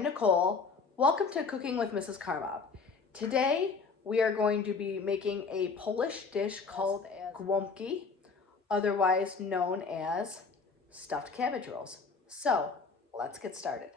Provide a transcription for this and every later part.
I'm Nicole. Welcome to Cooking with Mrs. Karmob. Today we are going to be making a Polish dish called Golabki, otherwise known as stuffed cabbage rolls. So let's get started.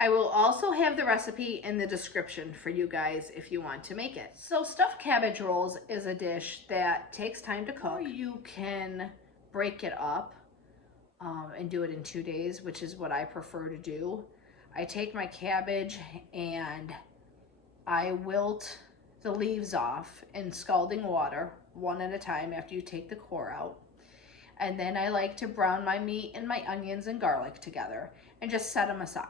I will also have the recipe in the description for you guys if you want to make it. So stuffed cabbage rolls is a dish that takes time to cook. You can break it up and do it in 2 days, which is what I prefer to do. I take my cabbage and I wilt the leaves off in scalding water, one at a time after you take the core out. And then I like to brown my meat and my onions and garlic together and just set them aside.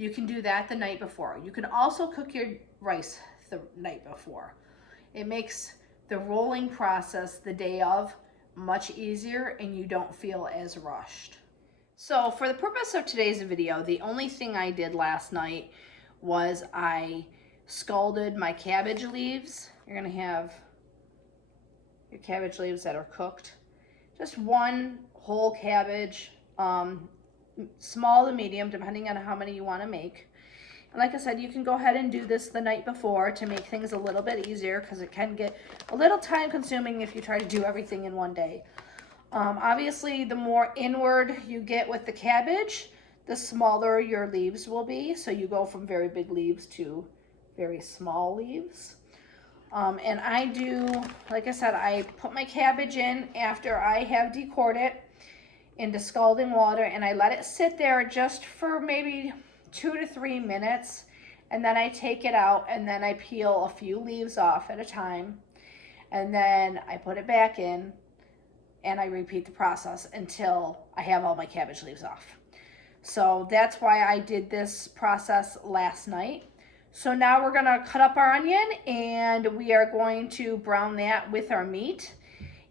You can do that the night before. You can also cook your rice the night before. It makes the rolling process the day of much easier and you don't feel as rushed. So for the purpose of today's video, the only thing I did last night was I scalded my cabbage leaves. You're gonna have your cabbage leaves that are cooked. Just one whole cabbage, small to medium, depending on how many you want to make. And like I said, you can go ahead and do this the night before to make things a little bit easier because it can get a little time consuming if you try to do everything in one day. Obviously, the more inward you get with the cabbage, the smaller your leaves will be. So you go from very big leaves to very small leaves. And I do, like I said, I put my cabbage in after I have decored it into scalding water and I let it sit there just for maybe 2 to 3 minutes, and then I take it out and then I peel a few leaves off at a time, and then I put it back in and I repeat the process until I have all my cabbage leaves off. So that's why I did this process last night. So now we're gonna cut up our onion and we are going to brown that with our meat.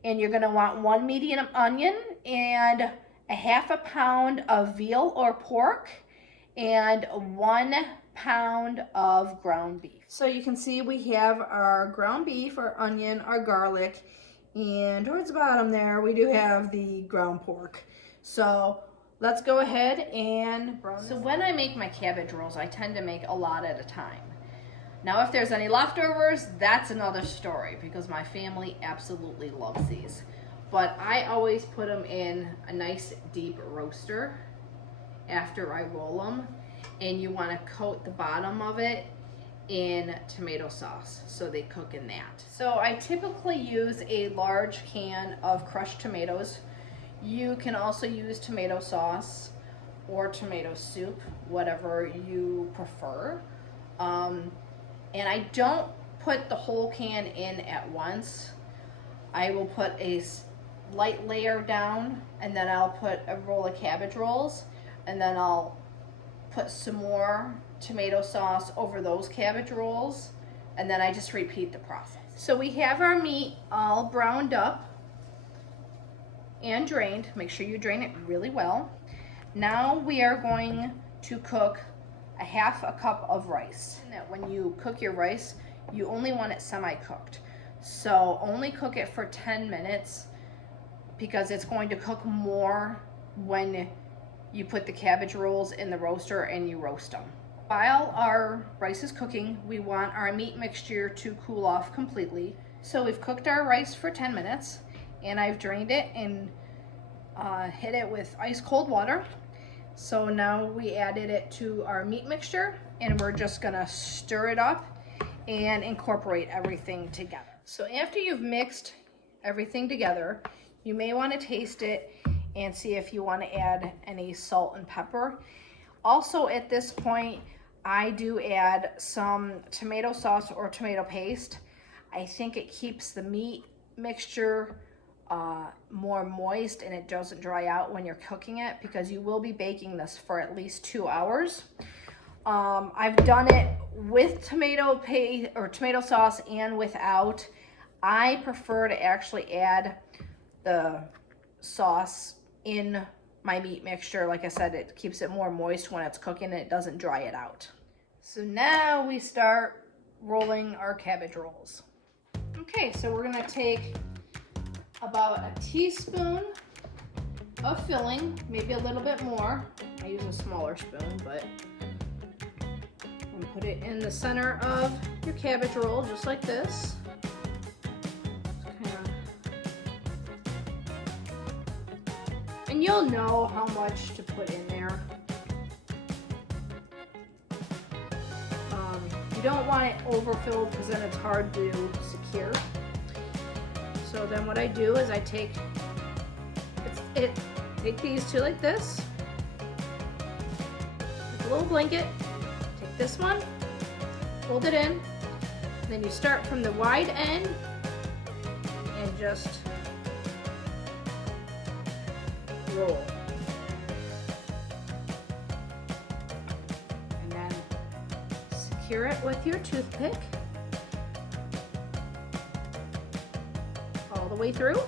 And you're gonna want 1 medium onion and a ½ pound of veal or pork and 1 pound of ground beef. So you can see we have our ground beef, our onion, our garlic, and towards the bottom there we do have the ground pork. So let's go ahead and brown this. So when I make my cabbage rolls, I tend to make a lot at a time. Now, if there's any leftovers, that's another story because my family absolutely loves these. But I always put them in a nice deep roaster after I roll them. And you want to coat the bottom of it in tomato sauce so they cook in that. So I typically use a large can of crushed tomatoes. You can also use tomato sauce or tomato soup, whatever you prefer. And I don't put the whole can in at once. I will put a light layer down and then I'll put a roll of cabbage rolls and then I'll put some more tomato sauce over those cabbage rolls and then I just repeat the process. So we have our meat all browned up and drained. Make sure you drain it really well. Now we are going to cook a ½ cup of rice. When you cook your rice, you only want it semi-cooked. So only cook it for 10 minutes because it's going to cook more when you put the cabbage rolls in the roaster and you roast them. While our rice is cooking, we want our meat mixture to cool off completely. So we've cooked our rice for 10 minutes and I've drained it and hit it with ice cold water. So now we added it to our meat mixture and we're just gonna stir it up and incorporate everything together. So after you've mixed everything together, you may want to taste it and see if you want to add any salt and pepper. Also at this point, I do add some tomato sauce or tomato paste. I think it keeps the meat mixture more moist and it doesn't dry out when you're cooking it because you will be baking this for at least 2 hours. I've done it with tomato paste or tomato sauce and without. I prefer to actually add the sauce in my meat mixture. Like I said, it keeps it more moist when it's cooking and it doesn't dry it out. So now we start rolling our cabbage rolls. Okay, so we're gonna take about a teaspoon of filling, maybe a little bit more. I use a smaller spoon, but and put it in the center of your cabbage roll, just like this. And you'll know how much to put in there. You don't want it overfilled because then it's hard to secure. So then what I do is I take these two like this, take a little blanket, take this one, fold it in, and then you start from the wide end and just roll. And then secure it with your toothpick all the way through.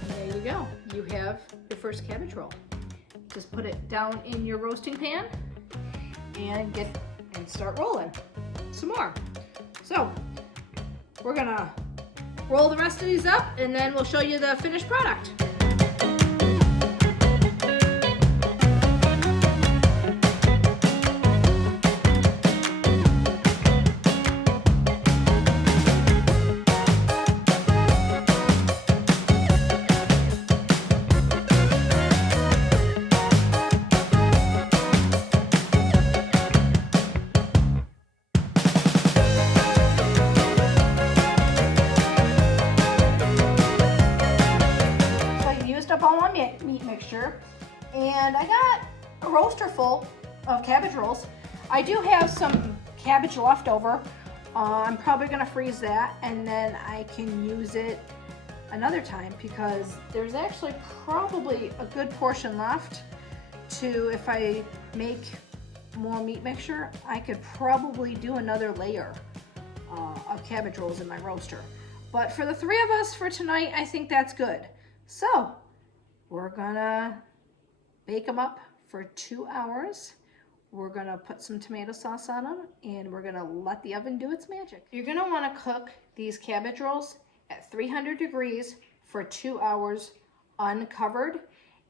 And there you go. You have your first cabbage roll. Just put it down in your roasting pan and start rolling some more. So we're gonna roll the rest of these up and then we'll show you the finished product. Up all my meat mixture, and I got a roaster full of cabbage rolls. I do have some cabbage left over. I'm probably gonna freeze that and then I can use it another time because there's actually probably a good portion left to, if I make more meat mixture, I could probably do another layer of cabbage rolls in my roaster. But for the three of us for tonight, I think that's good. So we're gonna bake them up for 2 hours. We're gonna put some tomato sauce on them and we're gonna let the oven do its magic. You're gonna wanna cook these cabbage rolls at 300 degrees for 2 hours uncovered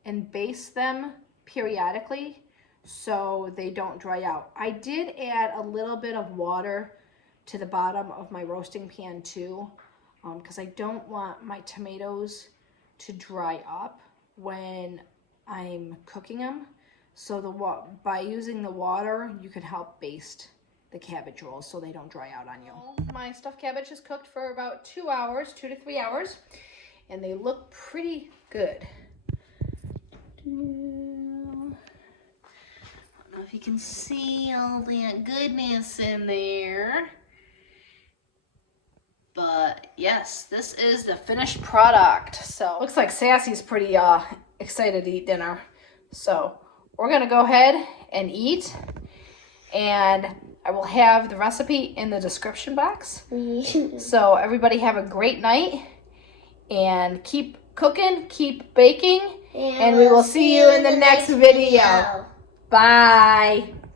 and baste them periodically so they don't dry out. I did add a little bit of water to the bottom of my roasting pan too, because I don't want my tomatoes to dry up when I'm cooking them. So by using the water, you can help baste the cabbage rolls so they don't dry out on you. My stuffed cabbage is cooked for about 2 hours, 2 to 3 hours, and they look pretty good. I don't know if you can see all that goodness in there. But yes, this is the finished product. So looks like Sassy's pretty excited to eat dinner. So we're gonna go ahead and eat, and I will have the recipe in the description box. So everybody have a great night and keep cooking, keep baking, and we will see you in the next video. Bye.